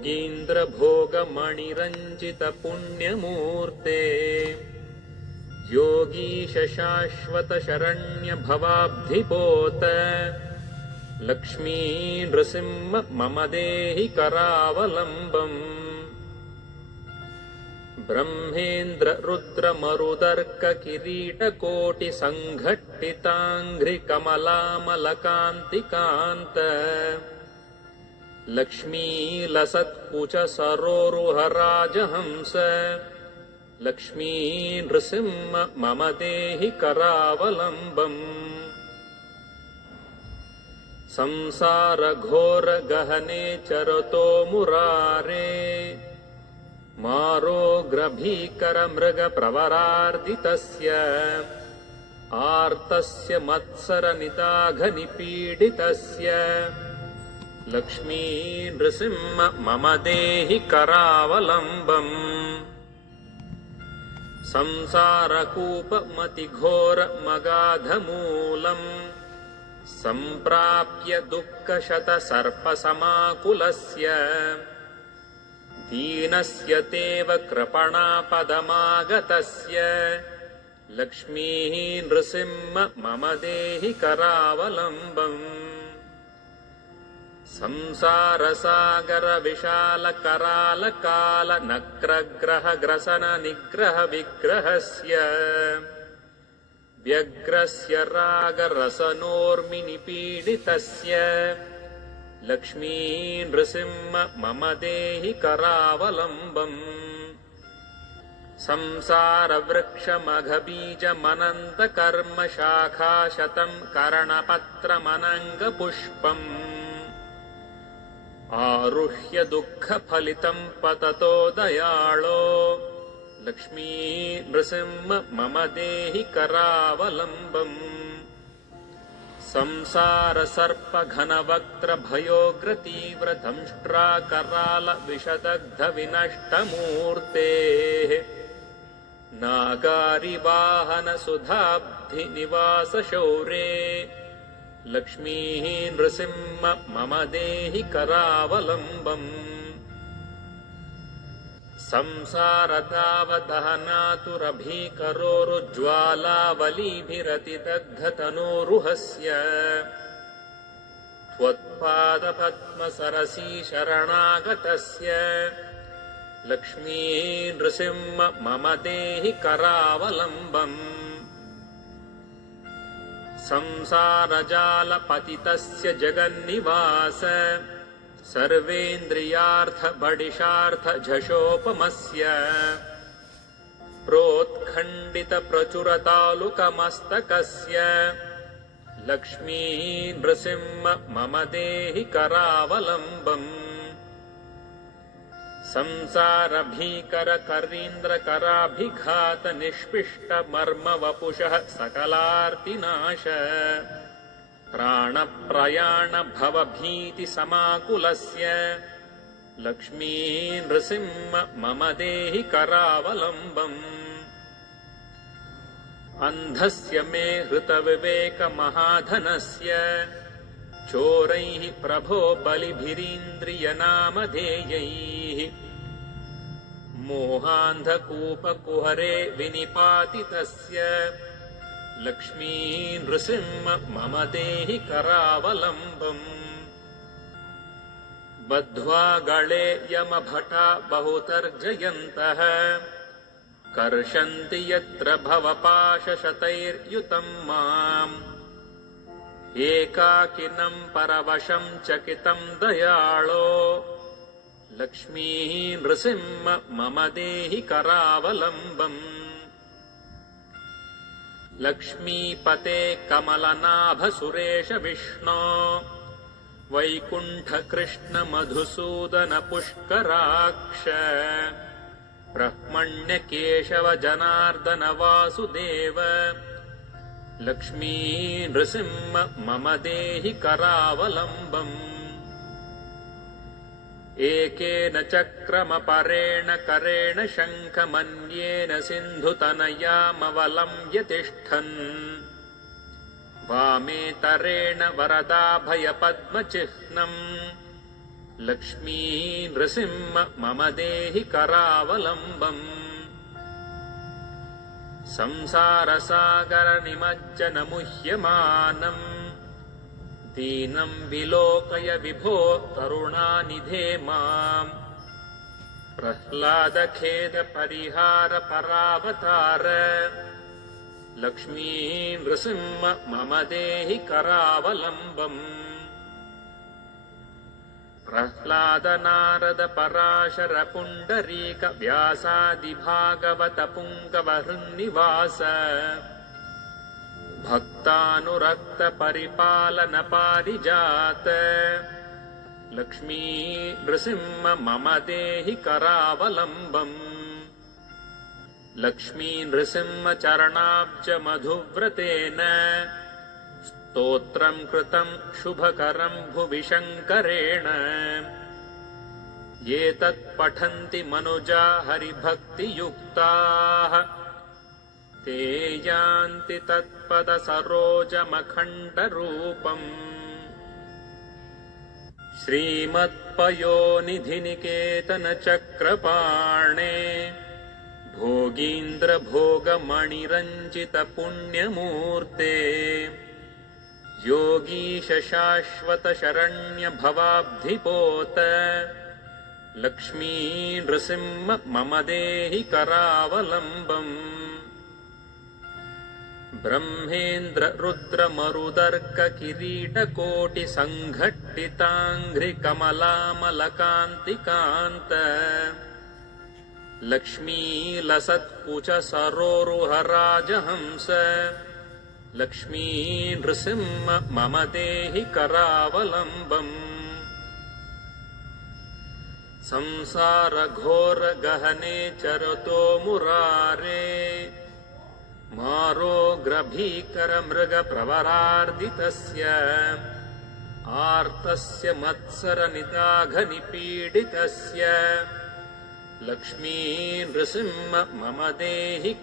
योगीन्द्रभोगमणिरञ्जितपुण्यमूर्ते योगीश शाश्वतशरण्यभवाब्धिपोत लक्ष्मी नृसिंह मम देहि करावलम्बम्। ब्रह्मेन्द्र रुद्र मरुदर्क किरीटकोटि संघट्टिताङ्घ्रिकमलामलकान्तिकान्त लक्ष्मी लसत्कुच सरोरुहराजहंस लक्ष्मी नृसिंह मम देहि करावलम्बम्। संसार घोर गहने चरतो मुरारे मारोग्रभीकर मृग प्रवरार्दितस्य आर्तस्य मत्सर निदाघ निपीडितस्य लक्ष्मी नृसिंह मम देहि करावलम्बम्। संसारकूपमतिघोर मगाधमूलम् सम्प्राप्य दुःखशतसर्पसमाकुलस्य दीनस्य तेव कृपणापदमागतस्य लक्ष्मीः नृसिंह मम देहि करावलम्बम्। संसारसागर विशाल कराल काल नक्रग्रह ग्रसन निग्रह विग्रहस्य व्यग्रस्य रागरसनोर्मिनिपीडितस्य लक्ष्मी नृसिंह मम देहि करावलम्बम्। संसारवृक्षमघबीजमनन्तकर्म शाखाशतं करणपत्रमनङ्गपुष्पम् आरुह्य दुःखफलितं पततो दयाळो लक्ष्मी नृसिंह मम देहि करावलम्बम्। संसारसर्पघनवक्त्र भयोग्रतीव्र दंष्ट्राकराल विषदग्ध विनष्टमूर्तेः नागारिवाहन सुधाब्धि निवास शौर्ये लक्ष्मीः नृसिंह मम देहि करावलम्बम्। संसारतावदहनातुरभीकरोरुज्ज्वालावलीभिरतिदग्धतनोरुहस्य त्वत्पादपद्मसरसी शरणागतस्य लक्ष्मी नृसिंह मम देहि करावलम्बम्। संसारजालपतितस्य जगन्निवास सर्वेन्द्रियार्थ बडिशार्थ झषोपमस्य प्रोत्खण्डित प्रचुरतालुकमस्तकस्य लक्ष्मी नृसिंह मम देहि करावलम्बम्। संसार भीकर करीन्द्र कराभिघात निष्पिष्ट मर्म वपुषः सकलार्तिनाश प्राणप्रयाण भवभीति समाकुलस्य लक्ष्मी नृसिंह मम देहि करावलम्बम्। अन्धस्य मे हृतविवेक महाधनस्य चोरैः प्रभो बलिभिरीन्द्रियनामधेयैः मोहान्धकूपकुहरे विनिपातितस्य लक्ष्मी नृसिंह मम देहि करावलम्बम्। बद्ध्वा गळे यमभटा बहुतर्जयन्तः कर्षन्ति यत्र भवपाशशतैर्युतं माम् एकाकिनं परवशं चकितं दयाळो लक्ष्मीः नृसिंह मम देहि करावलम्बम्। लक्ष्मीपते कमलनाभ सुरेश विष्णो वैकुण्ठ कृष्ण मधुसूदन पुष्कराक्ष ब्रह्मण्य केशव जनार्दन वासुदेव लक्ष्मी नृसिंह मम देहि करावलम्बम्। एकेन चक्रमपरेण करेण शङ्खमन्येन सिन्धुतनयामवलम्ब्य तिष्ठन् वामेतरेण वरदाभयपद्मचिह्नम् लक्ष्मी नृसिंह मम देहि करावलम्बम् संसारसागरनिमज्जनमुह्यमानम् दीनं विलोकय विभो करुणानिधे माम् प्रह्लादखेदपरिहार परावतार लक्ष्मी नृसिंह मम देहि करावलम्बम् प्रह्लाद नारद पराशर पुण्डरीक व्यासादि भागवत पुङ्गव हृन्निवास भक्तानुरक्त परिपालन पारिजात लक्ष्मी नृसिंह मम देहि करावलम्बम् लक्ष्मी नृसिंह चरणाब्ज मधुव्रतेन स्तोत्रं कृतं शुभकरं भुवि शङ्करेण ये तत्पठन्ति मनुजा हरिभक्तियुक्ताः ते यान्ति तत्पदसरोजमखण्डरूपम् श्रीमत्पयोनिधिनिकेतनचक्रपाणे भोगीन्द्रभोगमणिरञ्जितपुण्यमूर्ते योगीश शाश्वत शरण्य भवाब्धिपोत लक्ष्मी नृसिंह मम देहि करावलम्बम् ब्रह्मेन्द्र रुद्र मरुदर्क किरीटकोटि संघट्टिताङ्घ्रि कमलामलकान्तिकान्त लक्ष्मी लसत्कुच सरोरुह राजहंस लक्ष्मी नृसिंह मम देहि करावलम्बम् संसार घोर गहने चरतो मुरारे मारोग्रभीकर मृग प्रवरार्दितस्य आर्तस्य मत्सर निदाघ निपीडितस्य लक्ष्मी नृसिंह मम देहि